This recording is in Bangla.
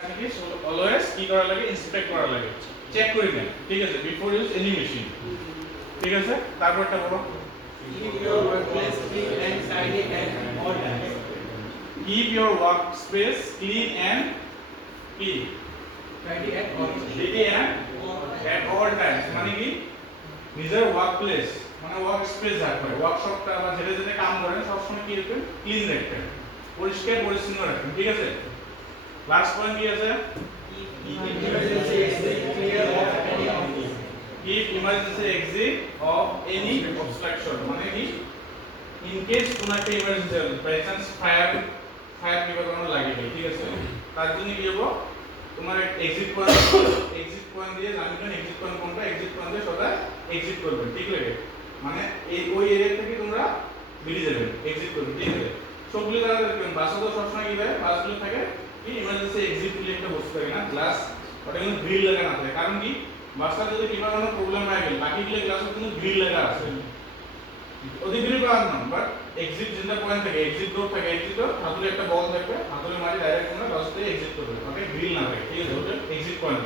অলওয়েজ কি করা লাগে, ইন্সপেক্ট করা লাগে, চেক করে নেন, ঠিক আছে, বিফোর ইউজ এনি মেশিন, ঠিক আছে। তারপরটা বলো, Keep your workplace clean and tidy at all times. Keep your workspace clean and কি Tidy at all times. Ready and at all times, মানে কি নিজের ওয়ার্ক প্লেস মানে ওয়ার্ক স্পেস রাখবেন, ওয়ার্কশপটা বা যেটা যেটা কাম করেন সবসময় কি রাখবেন, ক্লিন রাখবেন, পরিষ্কার পরিচ্ছন্ন রাখবেন, ঠিক আছে। লাস্ট পয়েন্ট কি আছে, Keep emergency exit clear of any obstacle. Keep emergency exit of any obstruction, মানে কি ইন কেস কোনো একটা ইমার্জেন্সি হলো, বাই চান্স ফায়ার কিবা কোনো লাগে গেল, ঠিক আছে, তার জন্য কি হবো, তোমার এক্সিট পয়েন্ট দিয়ে জানবেন এক্সিট পয়েন্ট কোনটা, এক্সিট পয়েন্ট দিয়ে সদা এক্সিট করবেন, ঠিক লাগে, মানে এই ওই এরিয়া থেকে তোমরা বেরিয়ে যাবেন, এক্সিট করবেন, ঠিক আছে। সবগুলো জায়গা দেখবেন, বাসে তো সবসময় কি হয়, বাসগুলো থাকে কি ইমার্জেন্সি এক্সিট বলে একটা বস্তু থাকে না, গ্লাস, ওটা কিন্তু গ্রিল লাগা না থাকে, কারণ কি বাসটা যদি কিবা কোনো প্রবলেম হয়ে গেল বাকিগুলো গ্লাসে কিন্তু গ্রিল লাগা আছে, ওদের গ্রিল করার না, বাট এক্সিট যেটা পয়েন্ট থাকে, এক্সিট ডোর থাকে, এক্সিট ডোর হাতুলে একটা বল থাকবে, হাতুলে মারি ডাইরেক্ট তোমরা বাস থেকে এক্সিট করবে, ওকে গ্রিল না থাকে, ঠিক আছে, ওটা এক্সিট পয়েন্ট।